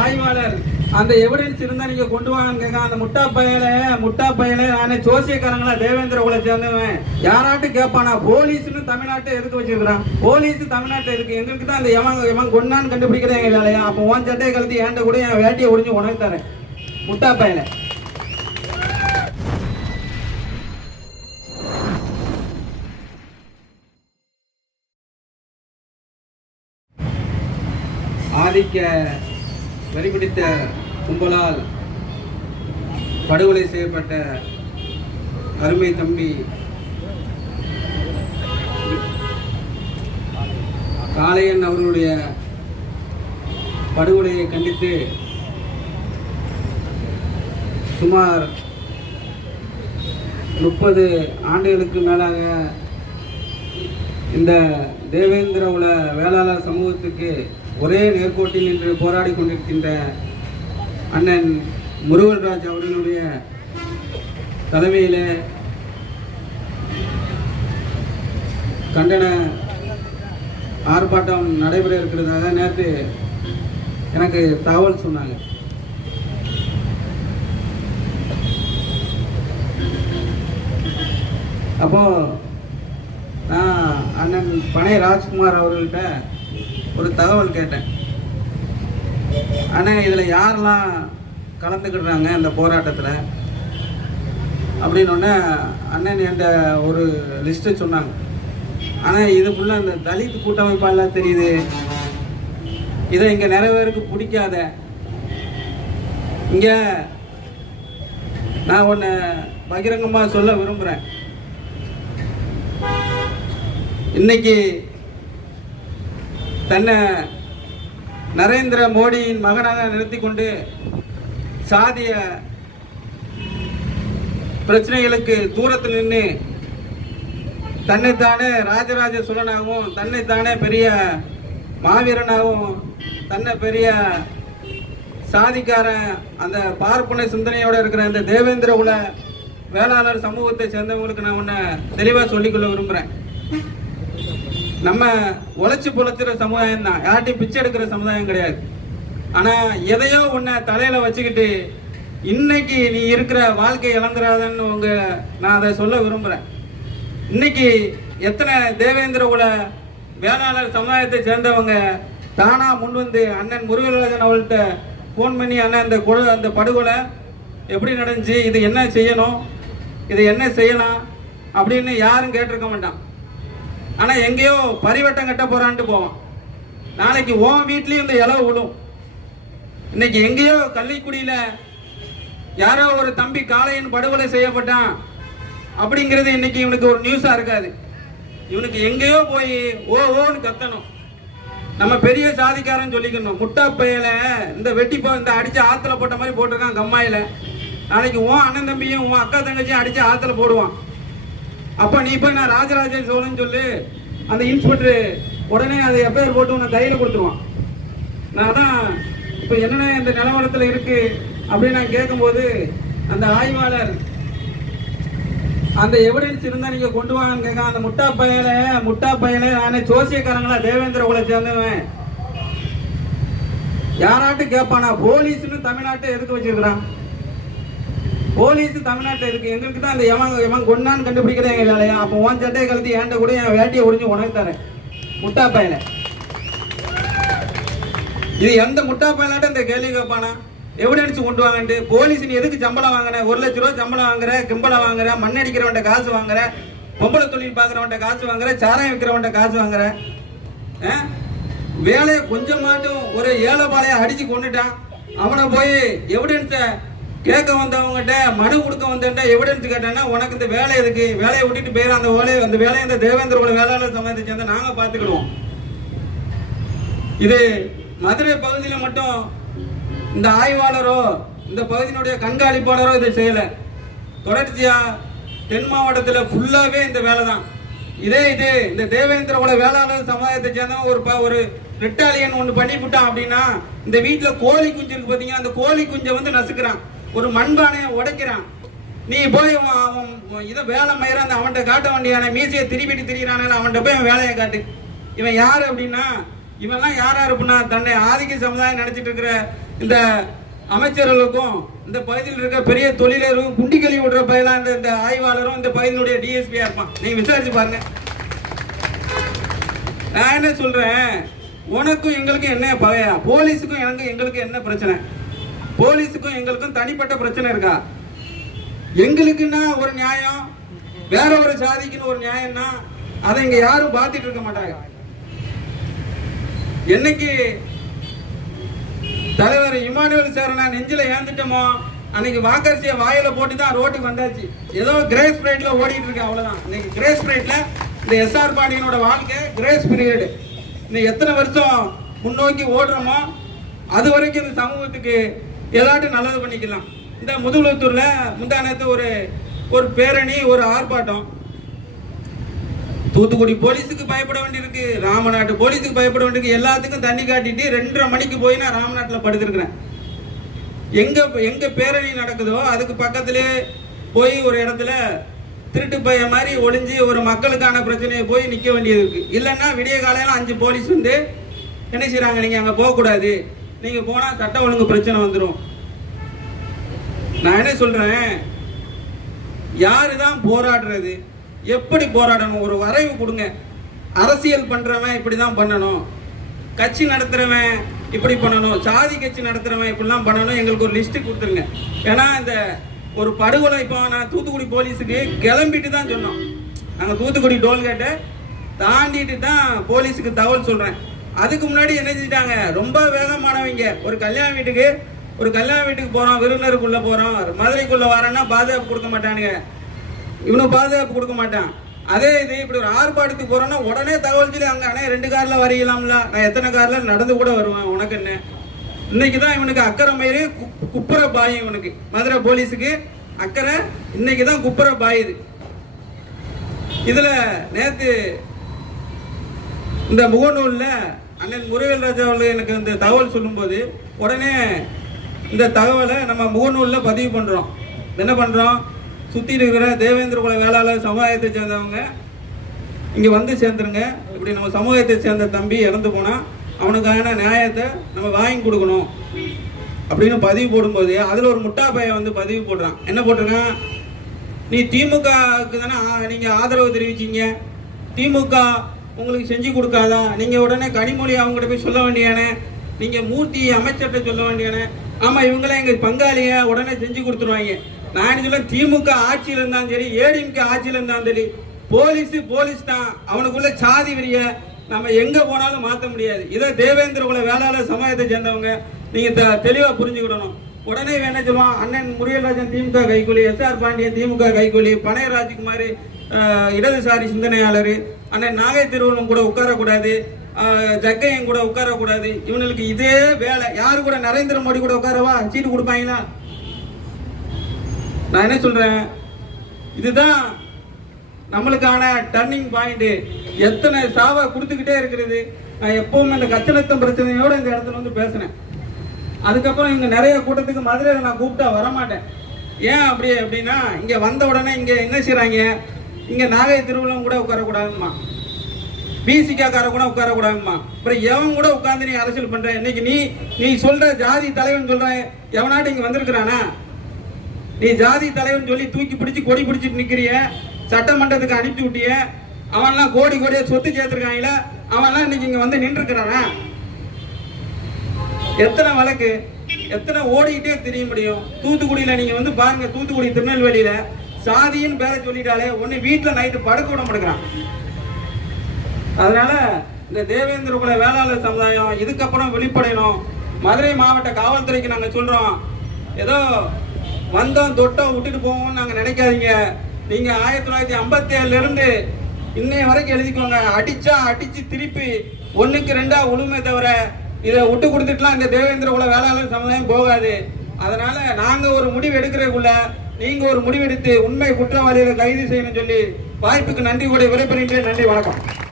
ஆய்வாளர் அந்த எவிடன்ஸ் இருந்தா நீங்க கொண்டு வாங்கன்னு அந்த முட்டா பயல முட்டா பயல நானே ஜோசியக்காரங்களா தேவேந்திர குல சேர்ந்தவன். யாராட்டும் கேட்பானா போலீஸ்னு தமிழ்நாட்டை எடுத்து வச்சிருக்கிறான். போலீஸ் தமிழ்நாட்டை இருக்கு. எங்களுக்கு தான் அந்த எவன் எவன் கொண்டான்னு கண்டுபிடிக்கிறதே எங்க வேலையா? அப்போ உன் சட்டையை கலந்து ஏன்ட கூட என் வேட்டியை ஒடிஞ்சு உனக்கு தரேன். முட்டா பயல. ஆதிக்க வரிபிடித்த கும்பலால் படுகொலை செய்யப்பட்ட அருமை தம்பி காளையன் அவர்களுடைய படுகொலையை கண்டித்து சுமார் முப்பது ஆண்டுகளுக்கு மேலாக இந்த தேவேந்திர உல வேளாளர் சமூகத்துக்கு ஒரே நேர்கோட்டில் நின்று போராடி கொண்டிருக்கின்ற அண்ணன் முருகன்ராஜ் அவர்களுடைய தலைமையில் கண்டன ஆர்ப்பாட்டம் நடைபெற இருக்கிறதாக நேற்று எனக்கு தகவல் சொன்னாங்க. அப்போது நான் அண்ணன் பனை ராஜ்குமார் அவர்கள்ட்ட ஒரு தகவல் கேட்டேன். அண்ணன் இதில் யாரெல்லாம் கலந்துக்கிடுறாங்க இந்த போராட்டத்தில்? அப்படின்னொடனே அண்ணன் என்கிட்ட ஒரு லிஸ்ட்டு சொன்னாங்க. ஆனால் இது ஃபுல்லாக இந்த தலித் கூட்டமைப்பாலாம் தெரியுது. இதை இங்கே நிறைய பேருக்கு பிடிக்காத. இங்கே நான் ஒன்று பகிரங்கமாக சொல்ல விரும்புகிறேன் இன்னைக்கு தன்னை நரேந்திர மோடியின் மகனாக நிறுத்தி கொண்டு சாதிய பிரச்சனைகளுக்கு தூரத்தில் நின்று தன்னைத்தானே ராஜராஜ சோழனாகவும் தன்னைத்தானே பெரிய மாவீரனாகவும் தன்னை பெரிய சாதிக்காரன் அந்த பார்ப்பன சிந்தனையோடு இருக்கிற அந்த தேவேந்திர குல வேளாளர் சமூகத்தை சேர்ந்தவங்களுக்கு நான் உன்னை தெளிவாக சொல்லிக்கொள்ள விரும்புகிறேன் நம்ம உழைச்சி பொழைச்சிற சமுதாயம் தான் யார்ட்டையும் பிச்சை எடுக்கிற சமுதாயம் கிடையாது. ஆனா எதையோ உன்னை தலையில வச்சுக்கிட்டு இன்னைக்கு நீ இருக்கிற வாழ்க்கை இழந்துடாதன்னு உங்க நான் அதை சொல்ல விரும்புறேன். இன்னைக்கு எத்தனை தேவேந்திர குல வேளாளர் சமுதாயத்தை சேர்ந்தவங்க தானா முன் வந்து அண்ணன் முருகராஜன் அவள்கிட்ட ஃபோன் பண்ணி அண்ணன் அந்த கொலை அந்த படுகொலை எப்படி நடந்துச்சு? இது என்ன செய்யணும்? இது என்ன செய்யலாம்? அப்படின்னு யாரும் கேட்டிருக்க மாட்டான். ஆனால் எங்கேயோ பரிவட்டம் கட்ட போறான்ட்டு போவான். நாளைக்கு ஓன் வீட்லேயும் இந்த இலவு விழும் இன்னைக்கு எங்கேயோ கள்ளிக்குடியில் யாரோ ஒரு தம்பி காளையின் படுகொலை செய்யப்பட்டான். அப்படிங்கிறது இன்னைக்கு இவனுக்கு ஒரு நியூஸாக இருக்காது. இவனுக்கு எங்கேயோ போய் ஓ ஓன்னு கத்தணும். நம்ம பெரிய சாதிக்காரன் சொல்லிக்கணும். முட்டா பையில இந்த வெட்டி போ இந்த அடிச்சு ஆற்றுல போட்ட மாதிரி போட்டிருக்கான் கம்மாயில. நாளைக்கு உன் அண்ணன் தம்பியும் உன் அக்கா தங்கச்சியும் அடிச்சு ஆற்றுல போடுவான். அப்போ நீ போய் நான் ராஜராஜ சோழன் சொல்லி. அந்த இன்ஸ்பெக்டர் உடனே அதை எஃப்ஐஆர் போட்டு உன்னை கையில கொடுத்துருவான். நான் தான் இப்போ என்னென்ன இந்த நிலவரத்தில் இருக்கு அப்படின்னு நான் கேட்கும்போது அந்த ஆய்வாளர் அந்த எவிடன்ஸ் இருந்தா நீங்க கொண்டு வாங்கன்னு கேட்க அந்த முட்டா பயல முட்டா பயல நானே ஜோசியக்காரங்களா தேவேந்திர குல சேர்ந்தவன். யாராட்டும் கேட்பானா போலீஸ்னு தமிழ்நாட்டை எதுக்கு வச்சிருக்கிறான்? போலீஸ் தமிழ்நாட்டில் இருக்கு. எங்களுக்கு தான் அந்த எவன் எவன் கொண்டான்னு கண்டுபிடிக்கிறதே எங்க வேலையா? அப்போ உன் சட்டையை கழுத்து ஏன்ட கூட என் வேட்டியை ஒடிஞ்சு உனக்கு தரேன். முட்டா பயல. இது எந்த முட்டா இந்த கேள்வி கேட்பானா? எவிடன்ஸ் கொண்டு வாங்கன்ட்டு? போலீஸ் நீ எதுக்கு சம்பளம் வாங்குற ஒரு லட்ச ரூபா சம்பளம் வாங்குற கிம்பளம் வாங்குற மண் அடிக்கிறவன்ட்ட காசு வாங்குற பொம்பளை தொழில் பார்க்குறவன்ட்ட காசு வாங்குற சாராயம் விற்கிறவன்ட்ட காசு வாங்குற? ஆ? வேலையை கொஞ்சமாட்டும் ஒரு ஏழை பாலையை அடிச்சு கொண்டுட்டான். அவனை போய் எவிடன்ஸை கேட்க வந்தவங்ககிட்ட மனு கொடுக்க வந்தவன்ட்ட எவிடன்ஸ் கேட்டேன்னா உனக்கு இந்த வேலை இருக்கு வேலையை விட்டுட்டு போயிரு அந்த வேலையை அந்த வேலையை இந்த தேவேந்திர குல வேளாளர் சமயத்தை சேர்ந்த நாங்கள் பார்த்துக்கிடுவோம். இது மதுரை பகுதியில் மட்டும் இந்த ஆய்வாளரோ இந்த பகுதியினுடைய கண்காணிப்பாளரோ இதை செய்யலை. தொடர்ச்சியா தென் மாவட்டத்தில் ஃபுல்லாகவே இந்த வேலை தான். இதே இது இந்த தேவேந்திர வேளாளர் சமுதாயத்தை சேர்ந்தவன் ஒரு ப- ஒரு ரெட்டாலியன் ஒன்று பண்ணிவிட்டான் அப்படின்னா இந்த வீட்டில் கோழி குஞ்சு இருக்கு பார்த்தீங்கன்னா அந்த கோழி குஞ்சை வந்து நசுக்கிறான். ஒரு மண்பானையை உடைக்கிறான். நீ போய் அவன் இதை வேலை மயிற அந்த அவன்கிட்ட காட்ட வேண்டியான மீசையை திருப்பிட்டு திரியிறானே அவன்கிட்ட போய் அவன் வேலையை காட்டு. இவன் யார் அப்படின்னா இவன்லாம் யாரா இருப்புன்னா தன்னை ஆதிக்க சமுதாயம் நினைச்சிட்டு இருக்கிற இந்த அமைச்சர்களுக்கும் இந்த பகுதியில் இருக்கிற பெரிய தொழிலரும் குண்டி கழுவி விடுற பயிலாம் இந்த இந்த ஆய்வாளரும் இந்த பகுதியினுடைய டிஎஸ்பியா இருப்பான். நீங்க விசாரிச்சு பாருங்க. நான் என்ன சொல்றேன்? உனக்கும் எங்களுக்கும் என்ன பகையா? போலீஸுக்கும் எனக்கு எங்களுக்கு என்ன பிரச்சனை? போலீஸுக்கும் எங்களுக்கும் தனிப்பட்ட பிரச்சனை இருக்கா? எங்களுக்குன்னா ஒரு நியாயம் வேற ஒரு சாதிக்குன்னு ஒரு நியாயம்னா அதை இங்க யாரும் பார்த்துட்டு இருக்க மாட்டாங்க. என்னைக்கு தலைவர் இமானுவேல் சார் நான் நெஞ்சில ஏந்துட்டோமோ அன்னைக்கு வாக்கரிசிய வாயில போட்டு தான் ரோட்டுக்கு வந்தாச்சு. ஏதோ கிரேஸ் பீரியட்ல ஓடிட்டு இருக்கேன் அவ்வளவுதான். இன்னைக்கு கிரேஸ் பீரியட்ல இந்த எஸ்ஆர் பாண்டியனோட வாழ்க்கை கிரேஸ் பீரியட் இன்னும் எத்தனை வருஷம் முன்னோக்கி ஓடுறோமோ அது வரைக்கும் இந்த சமூகத்துக்கு ஏதாட்டும் நல்லது பண்ணிக்கலாம். இந்த முதுகுளத்தூர்ல முந்தானத்து ஒரு ஒரு பேரணி ஒரு ஆர்ப்பாட்டம். தூத்துக்குடி போலீஸுக்கு பயப்பட வேண்டியிருக்கு. ராமநாட்டு போலீஸுக்கு பயப்பட வேண்டியிருக்கு. எல்லாத்துக்கும் தண்ணி காட்டிட்டு ரெண்டரை மணிக்கு போய் நான் ராமநாட்டில் படுத்திருக்கிறேன். எங்கே எங்கே பேரணி நடக்குதோ அதுக்கு பக்கத்திலே போய் ஒரு இடத்துல திருட்டு பைய மாதிரி ஒளிஞ்சு ஒரு மக்களுக்கான பிரச்சனையை போய் நிற்க வேண்டியது இருக்குது இல்லைன்னா விடிய காலையில் அஞ்சு போலீஸ் வந்து என்ன செய்கிறாங்க நீங்கள் அங்கே போகக்கூடாது. நீங்கள் நீங்க போனா சட்ட ஒழுங்கு பிரச்சனை வந்துடும் நான் என்ன சொல்றேன்? யாரு தான் போராடுறது? எப்படி போராடணும்? ஒரு வரைவு கொடுங்க. அரசியல் பண்றவன் இப்படி தான் பண்ணணும். கட்சி நடத்துறவன் இப்படி பண்ணணும். சாதி கட்சி நடத்துறவன் இப்படிலாம் பண்ணணும். எங்களுக்கு ஒரு லிஸ்ட் கொடுத்துருங்க. ஏன்னா இந்த ஒரு படுகொலை இப்போ நான் தூத்துக்குடி போலீஸுக்கு கிளம்பிட்டு தான் சொன்னோம். நாங்கள் தூத்துக்குடி டோல்கேட்டை தாண்டிட்டு தான் போலீஸுக்கு தகவல் சொல்றேன். அதுக்கு முன்னாடி என்ன செஞ்சிட்டாங்க? ரொம்ப வேகமானவங்க. ஒரு கல்யாண வீட்டுக்கு ஒரு கல்யாண வீட்டுக்கு போகிறோம் விருந்தினருக்குள்ள போகிறோம் மதுரைக்குள்ளே வரேன்னா பாதுகாப்பு கொடுக்க மாட்டானுங்க. இவனும் பாதுகாப்பு கொடுக்க மாட்டான். அதே இது இப்படி ஒரு ஆர்ப்பாட்டத்துக்கு போகிறோன்னா உடனே தகவல் சொல்லி அங்கே அண்ணே ரெண்டு காரில் வரையலாம்ல நான் எத்தனை காரில்? நடந்து கூட வருவேன். உனக்கு என்ன? இன்னைக்கு தான் இவனுக்கு அக்கறை மயிறு கு- குப்புற பாயும் இவனுக்கு. மதுரை போலீஸுக்கு அக்கறை இன்னைக்கு தான் குப்புற பாயுது இதில் நேற்று இந்த முகநூலில் அண்ணன் முருகல் ராஜா அவர்கள் எனக்கு இந்த தகவல் சொல்லும்போது உடனே இந்த தகவலை நம்ம முகநூலில் பதிவு பண்ணுறோம் என்ன பண்ணுறோம் சுற்றி இருக்கிற தேவேந்திர குல வேளாளர் சமுதாயத்தை சேர்ந்தவங்க இங்கே வந்து சேர்ந்துருங்க. இப்படி நம்ம சமூகத்தை சேர்ந்த தம்பி இறந்து போனால் அவனுக்கான நியாயத்தை நம்ம வாங்கி கொடுக்கணும். அப்படின்னு பதிவு போடும்போது அதில் ஒரு முட்டா பையன் வந்து பதிவு போடுறான். என்ன போட்டிருக்கான்? நீ திமுகவுக்கு தானே நீங்கள் ஆதரவு தெரிவிச்சிங்க. திமுக உங்களுக்கு செஞ்சு கொடுக்காதா? நீங்கள் உடனே கனிமொழி அவங்ககிட்ட போய் சொல்ல வேண்டியானே நீங்கள் மூர்த்தி அமைச்சர்கிட்ட சொல்ல வேண்டியானே ஆமாம் இவங்களாம் எங்கள் பங்காளிய உடனே செஞ்சு கொடுத்துருவாங்க. நான் சொல்ல திமுக ஆட்சியில் இருந்தாலும் சரி ஏடிஎம்கே ஆட்சியில் இருந்தாலும் சரி போலீஸ் போலீஸ் தான். அவனுக்குள்ள சாதி விரிய நம்ம எங்கே போனாலும் மாற்ற முடியாது. இதை தேவேந்திர குல வேளாளர் சமயத்தை சேர்ந்தவங்க நீங்கள் தெளிவாக புரிஞ்சுக்கிடணும். உடனே என்ன சொல்லுவான்? அண்ணன் முருகராஜன் திமுக கைக்கூலி எஸ்ஆர் பாண்டியன் திமுக கைக்கூலி பனைய ராஜ்குமார் இடதுசாரி சிந்தனையாளர் அண்ணன் நாகை திருவனும் கூட உட்காரக்கூடாது ஜக்கையும் கூட உட்காரக்கூடாது. இவனுக்கு இதே வேலை. யாரு கூட? நரேந்திர மோடி கூட உட்காரவா? சீட்டு கொடுப்பாங்களா? நான் என்ன சொல்றேன்? இதுதான் நம்மளுக்கான டர்னிங் பாயிண்ட் எத்தனை சாவா கொடுத்துக்கிட்டே இருக்கிறது. நான் எப்பவும் இந்த கச்சனத்தம் பிரச்சனையோட இந்த இடத்துல வந்து பேசினேன். அதுக்கப்புறம் இங்க நிறைய கூட்டத்துக்கு மதுரையில் நான் கூப்பிட்டா வரமாட்டேன். ஏன் அப்படி அப்படின்னா இங்க வந்த உடனே இங்க என்ன செய்கிறாங்க இங்கே நாகை திருவிழம் கூட உட்காரக்கூடாதுமா பிசிக்காக்கார கூட உட்காரக்கூடாதுமா அப்புறம் எவன் கூட உட்காந்து நீ அரசியல் பண்ற? இன்னைக்கு நீ நீ சொல்ற ஜாதி தலைவன் சொல்ற எவனாட்டு இங்க வந்திருக்கிறானா? நீ ஜாதி தலைவன் சொல்லி தூக்கி பிடிச்சி கொடி பிடிச்சிட்டு நிக்கிறிய. சட்டமன்றத்துக்கு அனுப்பி விட்டிய. அவன்லாம் கோடி கோடியா சொத்து சேர்த்துருக்காங்களா. அவன்லாம் இன்னைக்கு இங்க வந்து நின்று இருக்கிறானா எத்தனை வழக்கு எத்தனை ஓடிக்கிட்டே தெரிய முடியும். தூத்துக்குடியில நீங்க வந்து பாருங்க தூத்துக்குடி திருநெல்வேலியில சாதின்னு பேரை சொல்லிட்டாலே ஒன்று வீட்டில் நைட்டு படுக்க விட மாட்டேங்கிறான். அதனால இந்த தேவேந்திர குல வேளாளர் சமுதாயம் இதுக்கப்புறம் வெளிப்படையணும். மதுரை மாவட்ட காவல்துறைக்கு நாங்கள் சொல்கிறோம் ஏதோ வந்தோம் தொட்டோம் விட்டுட்டு போவோம்னு நாங்கள் நினைக்காதீங்க. நீங்கள் ஆயிரத்தி தொள்ளாயிரத்தி ஐம்பத்தி ஏழுலேருந்து இன்னைய வரைக்கும் எழுதிக்கோங்க. அடிச்சா அடிச்சு திருப்பி ஒன்றுக்கு ரெண்டா உழுமை தவிர இதை விட்டு கொடுத்துட்டுலாம் இந்த தேவேந்திர குல வேளாளர் சமுதாயம் போகாது. அதனால நாங்கள் ஒரு முடிவு எடுக்கிறதுக்குள்ள நீங்க ஒரு முடிவெடுத்து உண்மை குற்றவாளிகளை கைது செய்யணும்னு சொல்லி வாய்ப்புக்கு நன்றி கூட விடைபெறுகின்றேன். நன்றி வணக்கம்.